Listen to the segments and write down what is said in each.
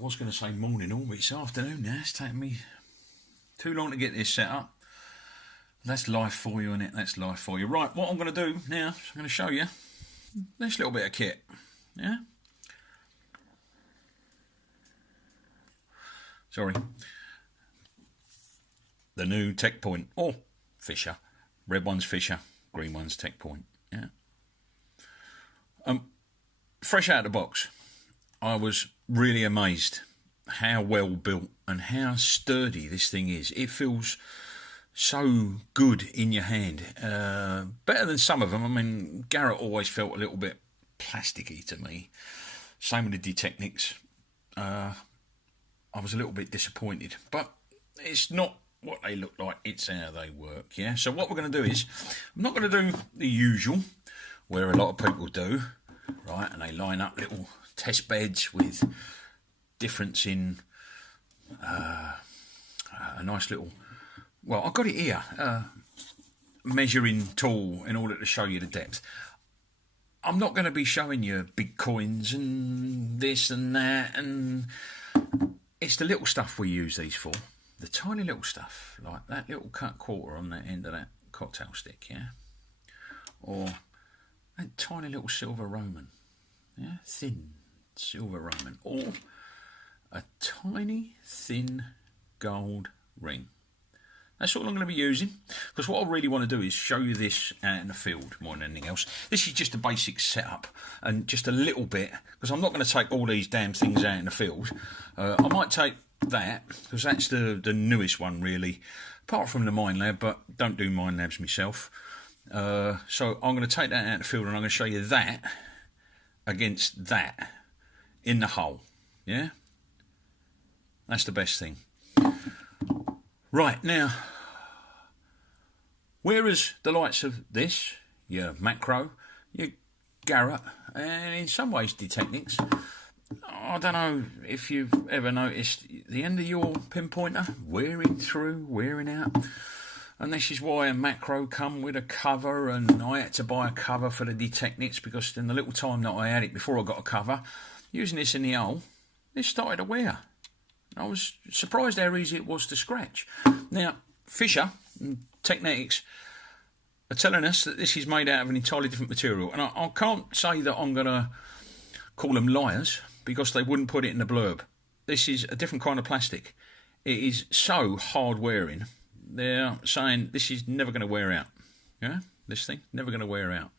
was going to say morning all, but it's afternoon now. It's taken me too long to get this set up. That's life for you, innit? That's life for you. Right, what I'm going to do now is I'm going to show you this little bit of kit. Yeah? Sorry. The new TEK point, or Fisher. Red one's Fisher, green one's TEK point. Yeah. Fresh out of the box, I was really amazed how well built and how sturdy this thing is. It feels so good in your hand. Better than some of them. I mean, Garrett always felt a little bit plasticky to me. Same with the Technics. I was a little bit disappointed, but it's not what they look like, it's how they work. Yeah. So what we're going to do is, I'm not going to do the usual where a lot of people do, right? And they line up little test beds with difference in a nice little, well, I've got it here, measuring tool in order to show you the depth. I'm not going to be showing you big coins and this and that, and it's the little stuff we use these for. The tiny little stuff, like that little cut quarter on that end of that cocktail stick, yeah? Or that tiny little silver Roman, yeah? Thin silver Roman. Or a tiny, thin gold ring. That's all I'm going to be using, because what I really want to do is show you this out in the field more than anything else. This is just a basic setup, and just a little bit, because I'm not going to take all these damn things out in the field. I might take that, because that's the newest one really, apart from the Mine Lab, but don't do Mine Labs myself. So I'm going to take that out in the field, and I'm going to show you that against that in the hole. Yeah? That's the best thing. Right, now, whereas the likes of this, your Macro, your Garrett, and in some ways the Technics, I don't know if you've ever noticed the end of your pinpointer wearing through, wearing out. And this is why a Macro come with a cover, and I had to buy a cover for the Technics, because in the little time that I had it before I got a cover, using this in the hole, it started to wear. I was surprised how easy it was to scratch. Now, Fisher and Technics are telling us that this is made out of an entirely different material. And I can't say that I'm going to call them liars, because they wouldn't put it in the blurb. This is a different kind of plastic. It is so hard wearing. They're saying this is never going to wear out. Yeah, this thing, never going to wear out.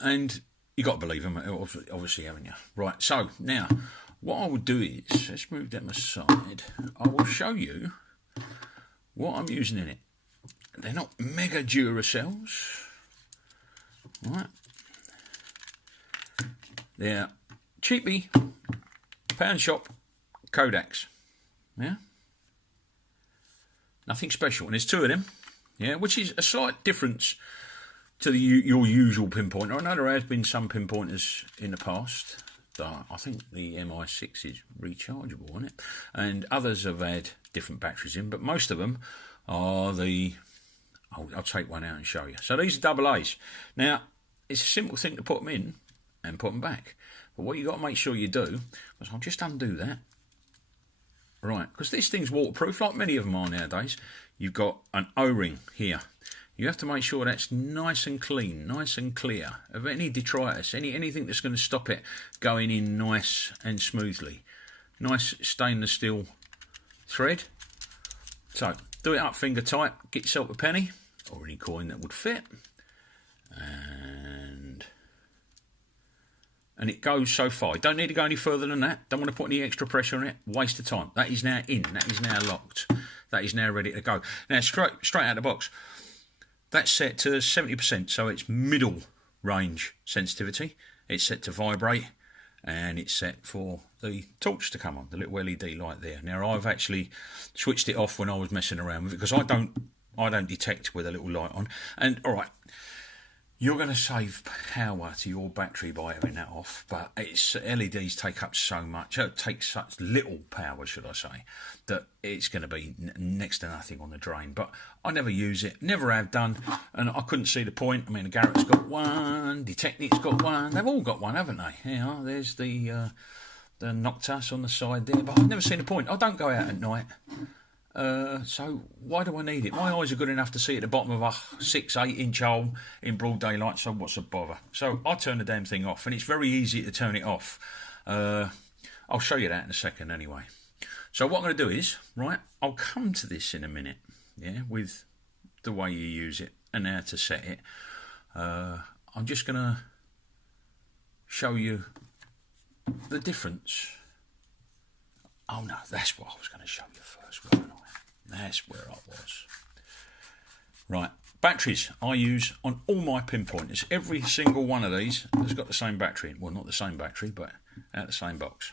And you got to believe them, obviously, haven't you? Right, so now, what I will do is, let's move them aside. I will show you what I'm using in it. They're not mega Duracells. Right. They're cheapy pound shop Kodaks. Yeah. Nothing special. And there's two of them. Yeah, which is a slight difference to your usual pinpointer. I know there has been some pinpointers in the past. I think the MI6 is rechargeable, isn't it? And others have had different batteries in, but most of them are the... I'll take one out and show you. So these are double A's. Now, it's a simple thing to put them in and put them back. But what you got to make sure you do, because I'll just undo that. Right, because this thing's waterproof, like many of them are nowadays. You've got an O-ring here. You have to make sure that's nice and clean, nice and clear of any detritus, anything that's going to stop it going in nice and smoothly. Nice stainless steel thread. So, do it up finger tight, get yourself a penny, or any coin that would fit. And it goes so far. You don't need to go any further than that. Don't want to put any extra pressure on it. Waste of time. That is now in. That is now locked. That is now ready to go. Now, straight out of the box, that's set to 70%, so it's middle range sensitivity. It's set to vibrate, and it's set for the torch to come on, the little LED light there. Now, I've actually switched it off when I was messing around with it, because I don't detect with a little light on. And all right, you're going to save power to your battery by having that off, but LEDs take up so much, take such little power, should I say, that it's going to be next to nothing on the drain. But I never use it, never have done, and I couldn't see the point. I mean, the Garrett's got one, the Technic's got one, they've all got one, haven't they? Yeah, there's the the Noctis on the side there, but I've never seen a point. I don't go out at night, so why do I need it? My eyes are good enough to see at the bottom of a 6-8 inch hole in broad daylight, so what's the bother? So I turn the damn thing off, and it's very easy to turn it off. I'll show you that in a second anyway. So what I'm going to do is, right, I'll come to this in a minute, yeah, with the way you use it and how to set it. I'm just going to show you the difference. Oh no, that's what I was going to show you first, wasn't I? That's where I was. Right, batteries I use on all my pinpointers. Every single one of these has got the same battery. Well, not the same battery, but out the same box.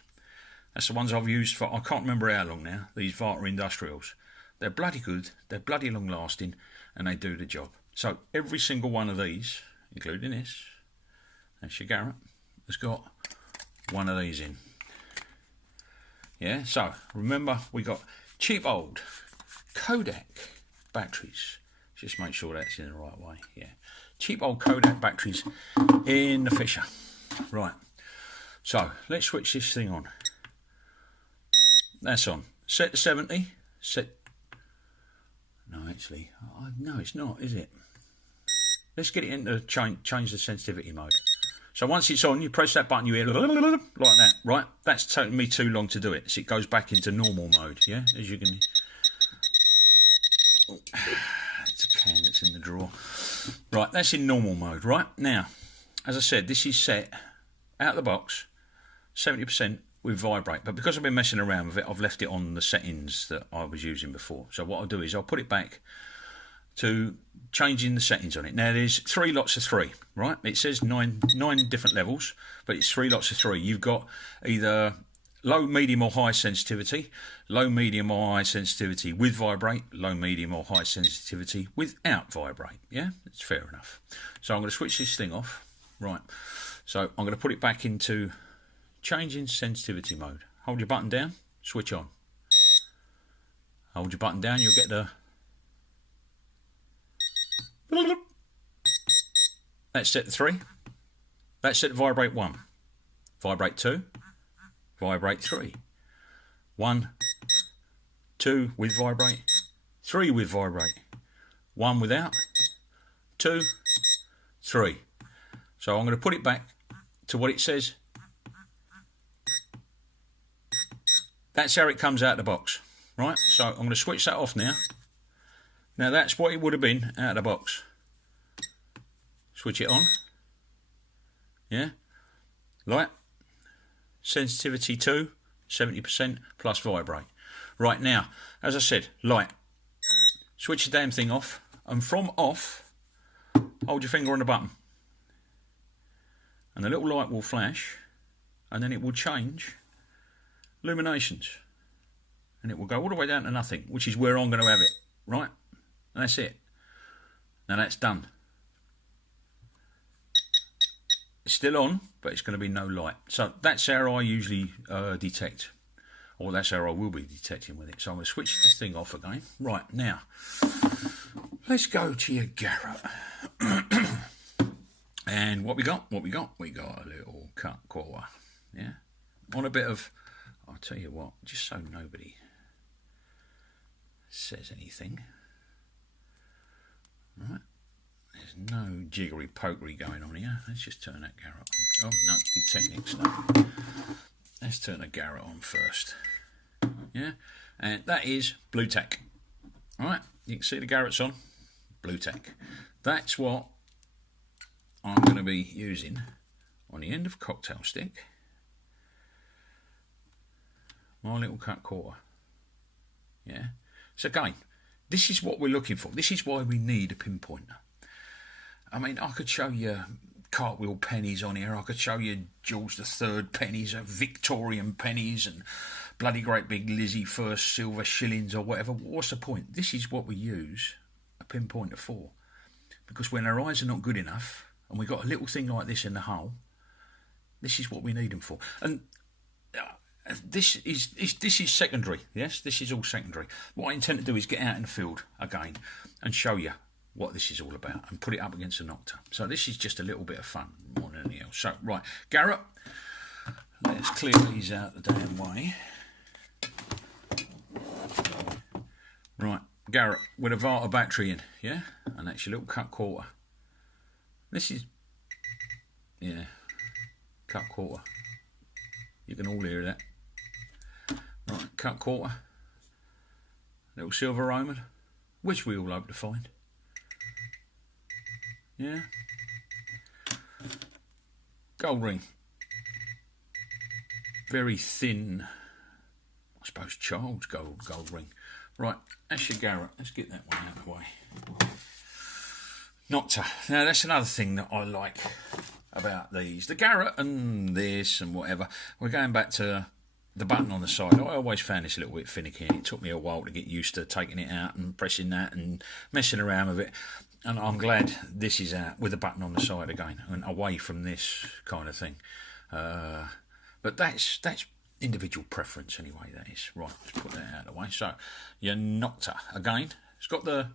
That's the ones I've used for, I can't remember how long now, these Varta Industrials. They're bloody good, they're bloody long lasting, and they do the job. So every single one of these, including this, that's your Garrett, has got one of these in. Yeah, so remember we got cheap old Kodak batteries. Just make sure that's in the right way. Yeah, cheap old Kodak batteries in the Fisher. Right, so let's switch this thing on. That's on. Set to 70. Set. No, actually, no, it's not, is it? Let's get it into change the sensitivity mode. So once it's on, you press that button, you hear like that, right? That's taking me too long to do it. So it goes back into normal mode, yeah? As you can... Oh, it's a can that's in the drawer. Right, that's in normal mode, right? Now, as I said, this is set out of the box, 70% with vibrate. But because I've been messing around with it, I've left it on the settings that I was using before. So what I'll do is I'll put it back to changing the settings on it. Now there's 3 lots of 3, right? It says nine different levels, but it's 3 lots of 3. You've got either low, medium or high sensitivity, low, medium or high sensitivity with vibrate, low, medium or high sensitivity without vibrate. Yeah, it's fair enough. So I'm going to switch this thing off. Right, so I'm going to put it back into changing sensitivity mode. Hold your button down, switch on. Hold your button down, you'll get the... That's set to 3. That's set to vibrate 1. Vibrate 2. Vibrate 3. 1, 2 with vibrate. 3 with vibrate. 1 without. 2, 3. So I'm going to put it back to what it says. That's how it comes out of the box. Right, so I'm going to switch that off now. Now that's what it would have been out of the box. Switch it on. Yeah. Light. Sensitivity 2, 70% plus vibrate. Right, now, as I said, light. Switch the damn thing off. And from off, hold your finger on the button. And the little light will flash. And then it will change illuminations. And it will go all the way down to nothing, which is where I'm going to have it. Right? And that's it. Now that's done. It's still on, but it's going to be no light. So that's how I usually detect, or that's how I will be detecting with it. So I'm going to switch this thing off again. Right, now, let's go to your Garrett. And what we got? We got a little cut quarter. Yeah? On a bit of, I'll tell you what, just so nobody says anything. Right, there's no jiggery pokery going on here. Let's just turn that Garrett on. Oh no, the Technics no. Let's turn the Garrett on first. Yeah, and that is blue TEK. Alright, you can see the Garrett's on. Blue TEK. That's what I'm going to be using on the end of cocktail stick. My little cut quarter. Yeah. So again, this is what we're looking for. This is why we need a pinpointer. I mean, I could show you cartwheel pennies on here. I could show you George III pennies, Victorian pennies, and bloody great big Lizzie first silver shillings or whatever. What's the point? This is what we use a pinpointer for. Because when our eyes are not good enough, and we've got a little thing like this in the hole, this is what we need them for. And this is secondary. Yes, this is all secondary. What I intend to do is get out in the field again and show you what this is all about and put it up against a Nocta. So this is just a little bit of fun more than anything else. So right, Garrett, Let's clear these out the damn way. Right, Garrett with a Varta battery in, yeah? And that's your little cut quarter. This is, yeah, cut quarter. You can all hear that. Right, cut quarter. Little silver Roman, which we all hope to find. Yeah. Gold ring. Very thin, I suppose, child's gold ring. Right, that's your Garrett. Let's get that one out of the way. Nocta. Now, that's another thing that I like about these. The Garrett and this and whatever. We're going back to the button on the side. I always found this a little bit finicky. It took me a while to get used to taking it out and pressing that and messing around with it. And I'm glad this is out with the button on the side again and away from this kind of thing. But that's individual preference anyway, that is. Right, let's put that out of the way. So, your Nocta, again, it's got the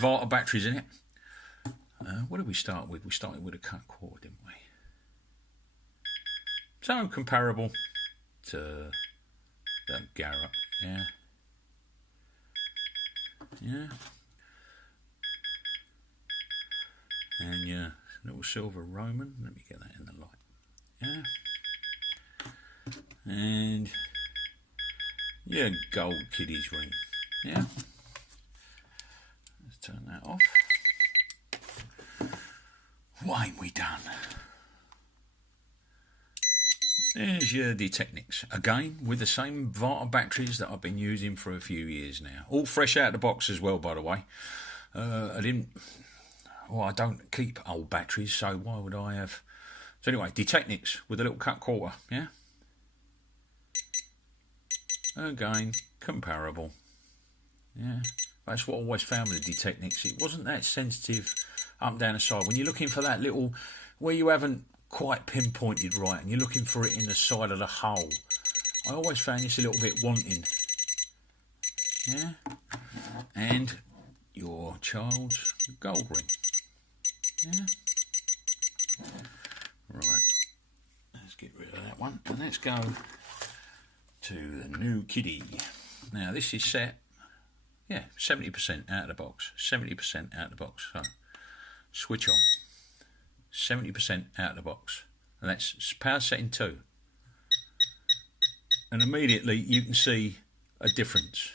Varta batteries in it. What did we start with? We started with a cut quarter, didn't we? So, comparable to the Garrett, yeah. Yeah. And your little silver Roman, let me get that in the light. Yeah. And your gold kiddies ring. Yeah. Let's turn that off. What ain't we done? There's your TEK, again with the same Varta batteries that I've been using for a few years now. All fresh out of the box as well, by the way. I don't keep old batteries, so why would I have? So anyway, TEK with a little cut quarter, yeah. Again, comparable. Yeah, that's what I always found with the TEK. It wasn't that sensitive up and down the side. When you're looking for that little, where you haven't quite pinpointed right and you're looking for it in the side of the hole, I always found this a little bit wanting. Yeah, and your child's gold ring. Yeah. Right, let's get rid of that one and let's go to the new kitty. Now this is set, yeah, 70% out of the box, 70% out of the box. So switch on, 70% out of the box, and that's power setting 2. And immediately you can see a difference.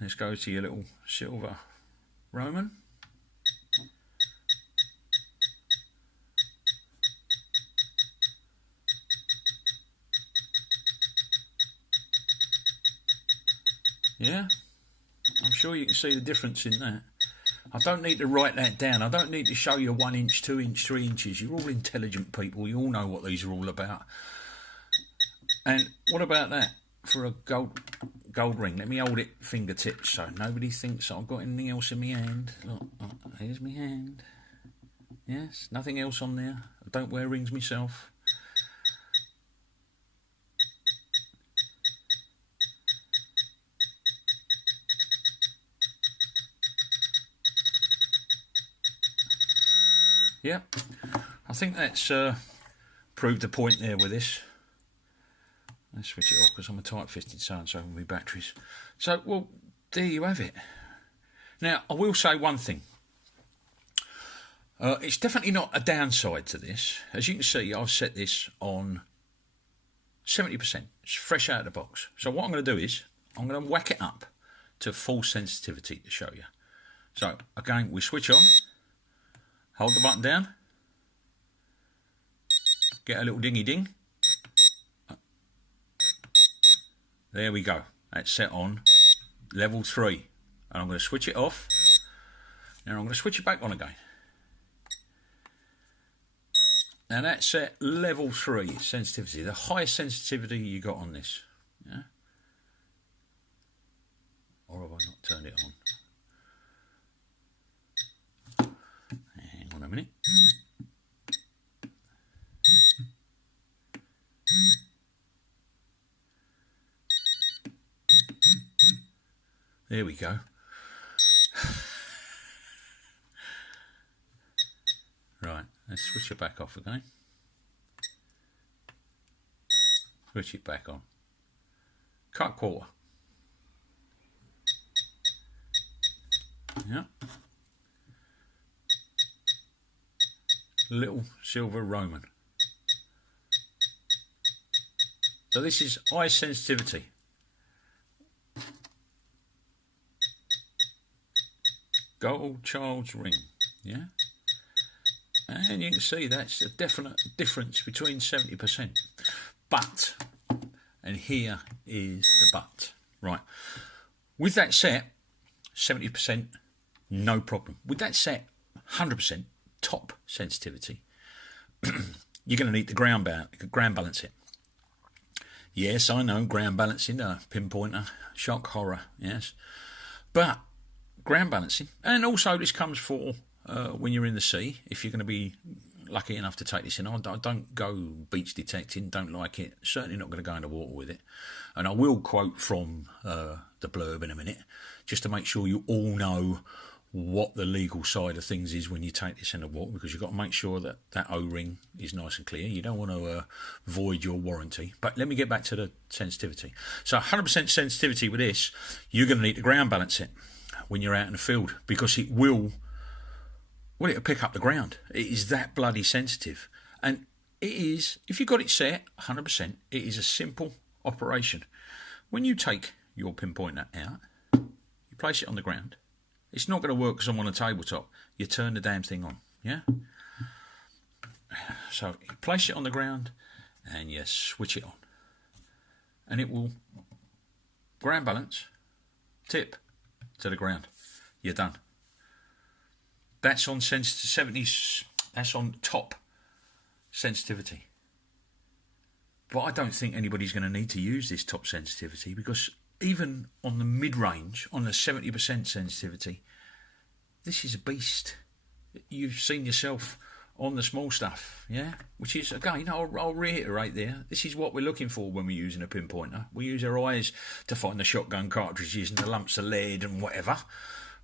Let's go to your little silver Roman. Yeah, I'm sure you can see the difference in that. I don't need to write that down. I don't need to show you 1 inch, 2 inch, 3 inches. You're all intelligent people. You all know what these are all about. And what about that for a gold ring? Let me hold it fingertips so nobody thinks I've got anything else in my hand. Look, here's my hand. Yes, nothing else on there. I don't wear rings myself. Yeah, I think that's proved the point there with this. Let's switch it off because I'm a tight-fisted so with my batteries. So, well, there you have it. Now, I will say one thing. It's definitely not a downside to this. As you can see, I've set this on 70%. It's fresh out of the box. So what I'm going to do is, I'm going to whack it up to full sensitivity to show you. So, again, we switch on. Hold the button down. Get a little dingy ding. There we go. That's set on level 3. And I'm going to switch it off. Now I'm going to switch it back on again. Now that's set level 3 sensitivity. The highest sensitivity you got on this. Yeah? Or have I not turned it on? Hang on a minute. There we go. Let's switch it back off again. Switch it back on. Cut quarter. Yeah. Little silver Roman. So this is eye sensitivity. Gold child's ring. Yeah. And you can see that's a definite difference between 70%. But, and here is the but. Right. With that set, 70%, no problem. With that set, 100% top sensitivity, you're going to need the ground balance it. Yes, I know, ground balancing, pinpointer, shock horror, yes. But ground balancing, and also this comes for when you're in the sea, if you're going to be lucky enough to take this in. I don't go beach detecting, don't like it, certainly not going to go in the water with it. And I will quote from the blurb in a minute, just to make sure you all know what the legal side of things is when you take this in the water, because you've got to make sure that that O-ring is nice and clear. You don't want to void your warranty. But let me get back to the sensitivity. So 100% sensitivity with this, you're going to need to ground balance it when you're out in the field, because it will, well, it'll pick up the ground. It is that bloody sensitive. And it is, if you've got it set 100%, it is a simple operation. When you take your pinpointer out, you place it on the ground. It's not going to work because I'm on a tabletop. You turn the damn thing on, yeah? So you place it on the ground and you switch it on. And it will ground balance, tip to the ground. You're done. That's on 70s, that's on top sensitivity. But I don't think anybody's going to need to use this top sensitivity, because even on the mid-range, on the 70% sensitivity, this is a beast. You've seen yourself on the small stuff, yeah? Which is, again, I'll reiterate there, this is what we're looking for when we're using a pinpointer. We use our eyes to find the shotgun cartridges and the lumps of lead and whatever,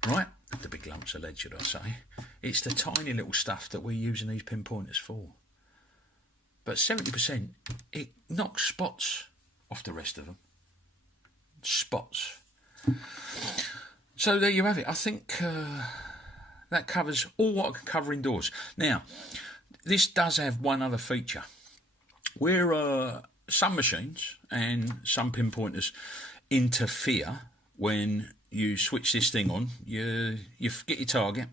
right? The big lumps of lead, should I say. It's the tiny little stuff that we're using these pinpointers for. But 70%, it knocks spots off the rest of them. Spots. So there you have it. I think that covers all what I can cover indoors. Now, this does have one other feature. Where some machines and some pinpointers interfere when you switch this thing on, you get your target,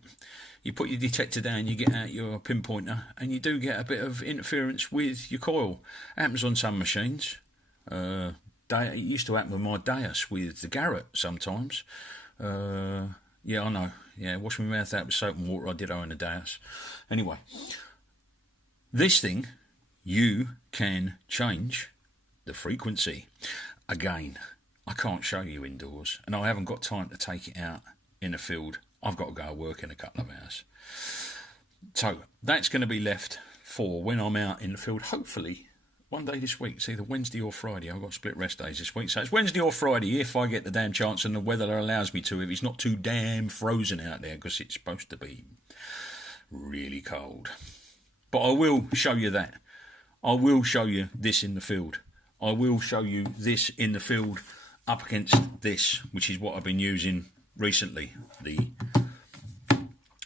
you put your detector down, you get out your pinpointer, and you do get a bit of interference with your coil. It happens on some machines. It used to happen with my Deus with the Garrett sometimes. Yeah, I know. Yeah, wash my mouth out with soap and water. I did own a Deus. Anyway, this thing, you can change the frequency. Again, I can't show you indoors, and I haven't got time to take it out in the field. I've got to go work in a couple of hours. So that's going to be left for when I'm out in the field, hopefully one day this week. It's either Wednesday or Friday. I've got split rest days this week. So it's Wednesday or Friday if I get the damn chance and the weather allows me to, if it's not too damn frozen out there, because it's supposed to be really cold. But I will show you that. I will show you this in the field. I will show you this in the field up against this, which is what I've been using recently, the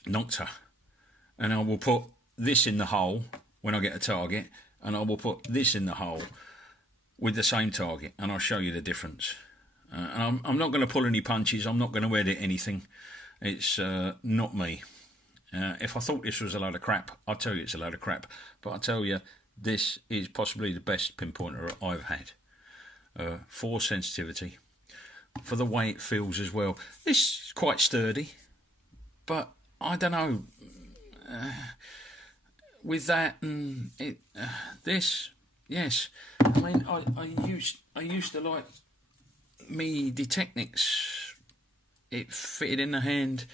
Nocta. And I will put this in the hole when I get a target, and I will put this in the hole with the same target, and I'll show you the difference. And I'm not going to pull any punches. I'm not going to edit anything. It's not me. If I thought this was a load of crap, I'd tell you it's a load of crap. But I tell you, this is possibly the best pinpointer I've had for sensitivity, for the way it feels as well. This is quite sturdy, but I don't know. With that and this, yes. I mean, I used to like me Detechnics. It fitted in the hand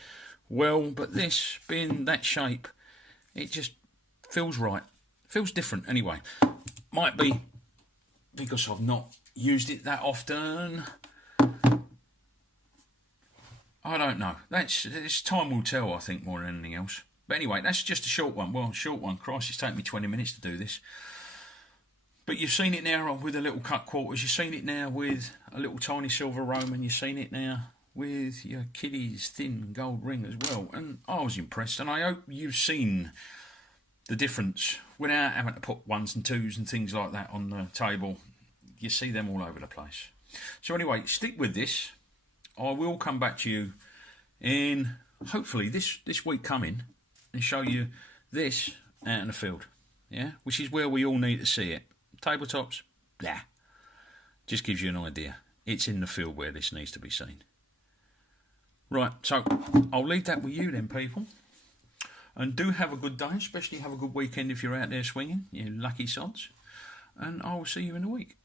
well, but this being that shape, it just feels right. Feels different anyway. Might be because I've not used it that often. I don't know. It's time will tell, I think, more than anything else. But anyway, that's just a short one. Well, short one. Christ, it's taken me 20 minutes to do this. But you've seen it now with the little cut quarters. You've seen it now with a little tiny silver Roman. You've seen it now with your kiddies thin gold ring as well. And I was impressed. And I hope you've seen the difference without having to put ones and twos and things like that on the table. You see them all over the place. So anyway, stick with this. I will come back to you in hopefully this week coming and show you this out in the field. Yeah, which is where we all need to see it. Tabletops, blah. Just gives you an idea. It's in the field where this needs to be seen. Right, so I'll leave that with you then, people. And do have a good day, especially have a good weekend if you're out there swinging, you lucky sods. And I will see you in a week.